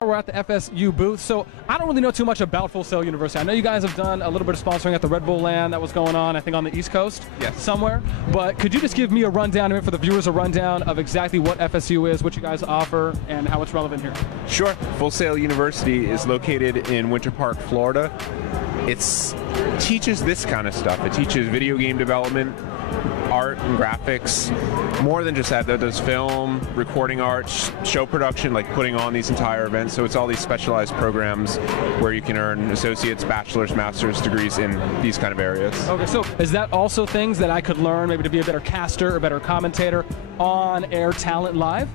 We're at the FSU booth, so I don't really know too much about Full Sail University. I know you guys have done a little bit of sponsoring at the Red Bull Land that was going on, I think, on the East Coast somewhere. But could you just give me a rundown, for the viewers, a rundown of exactly what FSU is, what you guys offer, and how it's relevant here? Sure. Full Sail University is located in Winter Park, Florida. It teaches this kind of stuff. It teaches video game development, art and graphics. More than just that, though, does film, recording art, show production, like putting on these entire events. So it's all these specialized programs where you can earn associates, bachelor's, master's degrees in these kind of areas. Okay, so is that also things that I could learn, maybe to be a better caster or better commentator on air talent live?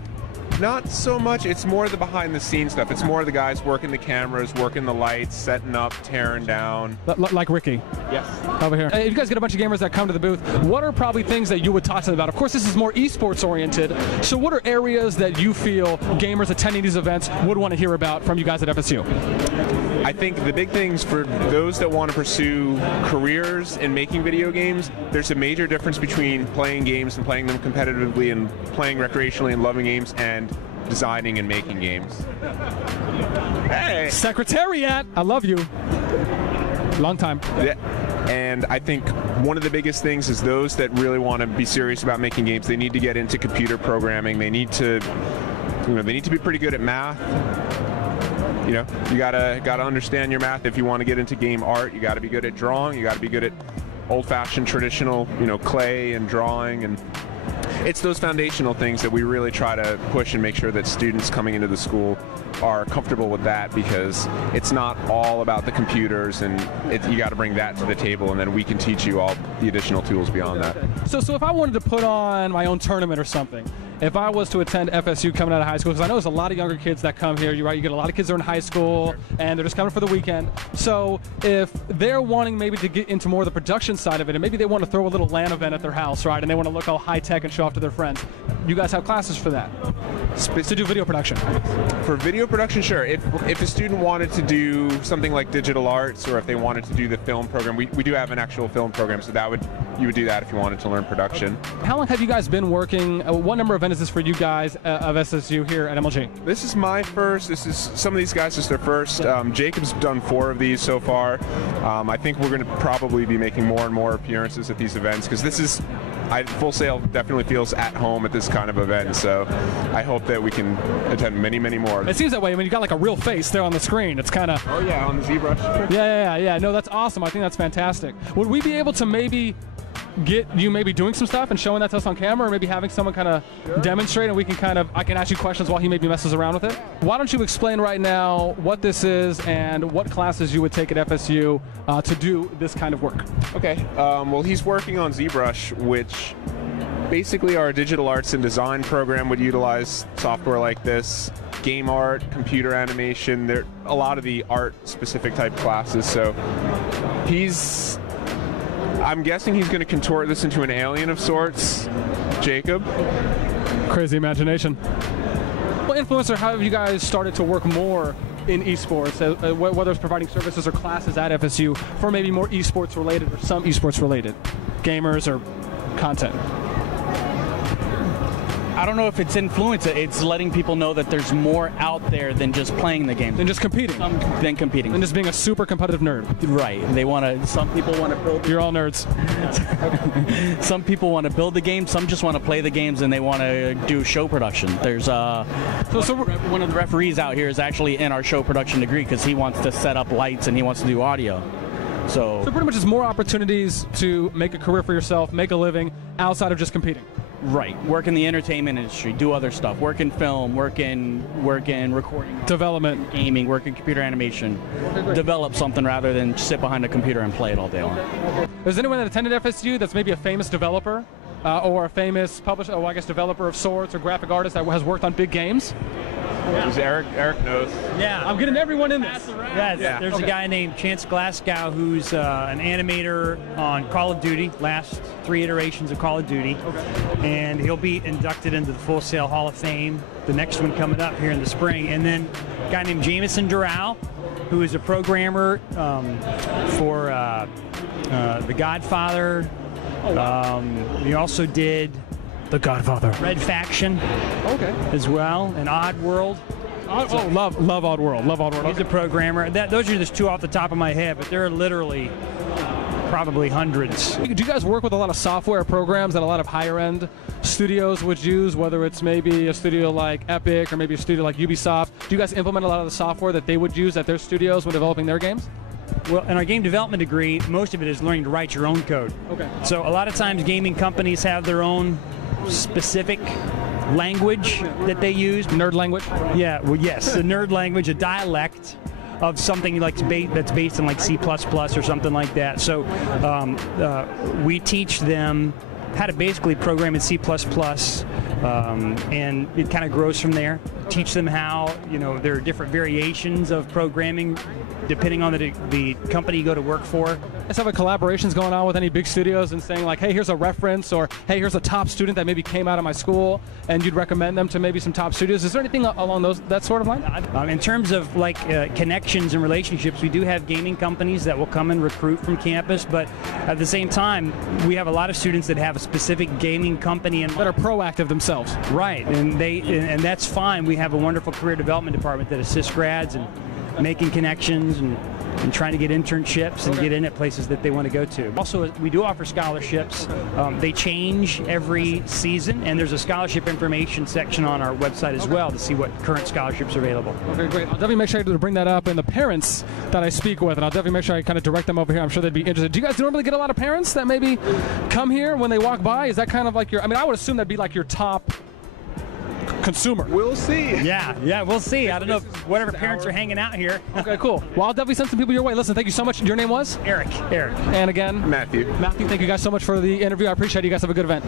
Not so much. It's more the behind-the-scenes stuff. It's more the guys working the cameras, working the lights, setting up, tearing down. Like Ricky? Yes. Over here. If you guys get a bunch of gamers that come to the booth, what are probably things that you would talk to them about? Of course, this is more esports oriented, so what are areas that you feel gamers attending these events would want to hear about from you guys at FSU? I think the big things for those that want to pursue careers in making video games, there's a major difference between playing games and playing them competitively and playing recreationally and loving games and designing and making games. Hey! Secretariat! I love you. Long time. Yeah. And I think one of the biggest things is those that really want to be serious about making games, they need to get into computer programming. They need to, they need to be pretty good at math. You gotta understand your math if you want to get into game art. You gotta be good at drawing. You gotta be good at old-fashioned, traditional, clay and drawing, and it's those foundational things that we really try to push and make sure that students coming into the school are comfortable with that, because it's not all about the computers, and you got to bring that to the table, and then we can teach you all the additional tools beyond that. So if I wanted to put on my own tournament or something, if I was to attend FSU coming out of high school, because I know there's a lot of younger kids that come here, you're right, you get a lot of kids that are in high school, and they're just coming for the weekend. So if they're wanting maybe to get into more of the production side of it, and maybe they want to throw a little LAN event at their house, right, and they want to look all high-tech and show off to their friends, you guys have classes for that? To do video production? For video production, sure. If a student wanted to do something like digital arts, or if they wanted to do the film program, we do have an actual film program, so you would do that if you wanted to learn production. How long have you guys been working? What number of events is this for you guys of SSU here at MLG? This is my first. This is some of these guys, this is their first. Jacob's done 4 of these so far. I think we're going to probably be making more and more appearances at these events, because this is, Full Sail definitely feels at home at this kind of event, so I hope that we can attend many, many more. It seems that way. I mean, you got like a real face there on the screen. It's kind of... Oh yeah, on the ZBrush. Yeah. No, that's awesome. I think that's fantastic. Would we be able to maybe get you doing some stuff and showing that to us on camera, or maybe having someone kind of demonstrate, and we can I can ask you questions while he maybe messes around with it? Why don't you explain right now what this is and what classes you would take at FSU to do this kind of work? Okay. Well, he's working on ZBrush, which basically our digital arts and design program would utilize software like this. Game art, computer animation, there are a lot of the art-specific type classes, so I'm guessing he's going to contort this into an alien of sorts. Jacob? Crazy imagination. Well, influencer, how have you guys started to work more in esports, whether it's providing services or classes at FSU for maybe more esports related or some esports related gamers or content? I don't know if it's influence. It's letting people know that there's more out there than just playing the game. Than just competing. Than competing. Than just being a super competitive nerd. Right. Some people want to build. You're all nerds. Some people want to build the game. Some just want to play the games, and they want to do show production. There's one of the referees out here is actually in our show production degree, because he wants to set up lights and he wants to do audio. So pretty much it's more opportunities to make a career for yourself, make a living outside of just competing. Right. Work in the entertainment industry, do other stuff, work in film, work in recording, development, gaming, work in computer animation, develop something rather than sit behind a computer and play it all day long. Is anyone that attended FSU that's maybe a famous developer or a famous publisher, developer of sorts, or graphic artist that has worked on big games? Is Eric knows. Yeah. I'm getting everyone in this. Yes. Yeah. There's a guy named Chance Glasgow who's an animator on Call of Duty, last 3 iterations of Call of Duty. Okay. And he'll be inducted into the Full Sail Hall of Fame, the next one coming up here in the spring. And then a guy named Jameson Doral, who is a programmer for The Godfather. Oh, wow. He also did The Godfather. Red Faction. Okay. As well, and Odd World. Oh, love Oddworld. Love Oddworld. He's a programmer. Those are just two off the top of my head, but there are literally probably hundreds. Do you guys work with a lot of software programs that a lot of higher-end studios would use, whether it's maybe a studio like Epic or maybe a studio like Ubisoft? Do you guys implement a lot of the software that they would use at their studios when developing their games? Well, in our game development degree, most of it is learning to write your own code. Okay. So a lot of times gaming companies have their own specific language that they use. Nerd language? Yeah, well, yes, a nerd language, a dialect of something like that's based in like C++ or something like that. So we teach them how to basically program in C++, and it kind of grows from there. Teach them how, there are different variations of programming depending on the company you go to work for. Let's have collaborations going on with any big studios and saying like, hey, here's a reference, or hey, here's a top student that maybe came out of my school, and you'd recommend them to maybe some top studios. Is there anything along that sort of line? In terms of like connections and relationships, we do have gaming companies that will come and recruit from campus, but at the same time, we have a lot of students that have a specific gaming company and that are proactive themselves. Right, and that's fine. We have a wonderful career development department that assists grads and making connections and trying to get internships and get in at places that they want to go to. Also, we do offer scholarships. They change every season, and there's a scholarship information section on our website as well to see what current scholarships are available. Okay, great. I'll definitely make sure to bring that up, and the parents that I speak with, and I'll definitely make sure I kind of direct them over here. I'm sure they'd be interested. Do you guys normally get a lot of parents that maybe come here when they walk by? Is that kind of like your, I would assume that'd be like your top consumer. We'll see. Yeah, we'll see. I don't know if whatever parents are hanging out here. Okay, cool. Well, I'll definitely send some people your way. Listen, thank you so much. Your name was? Eric. And again? Matthew. Matthew, thank you guys so much for the interview. I appreciate it. You guys have a good event.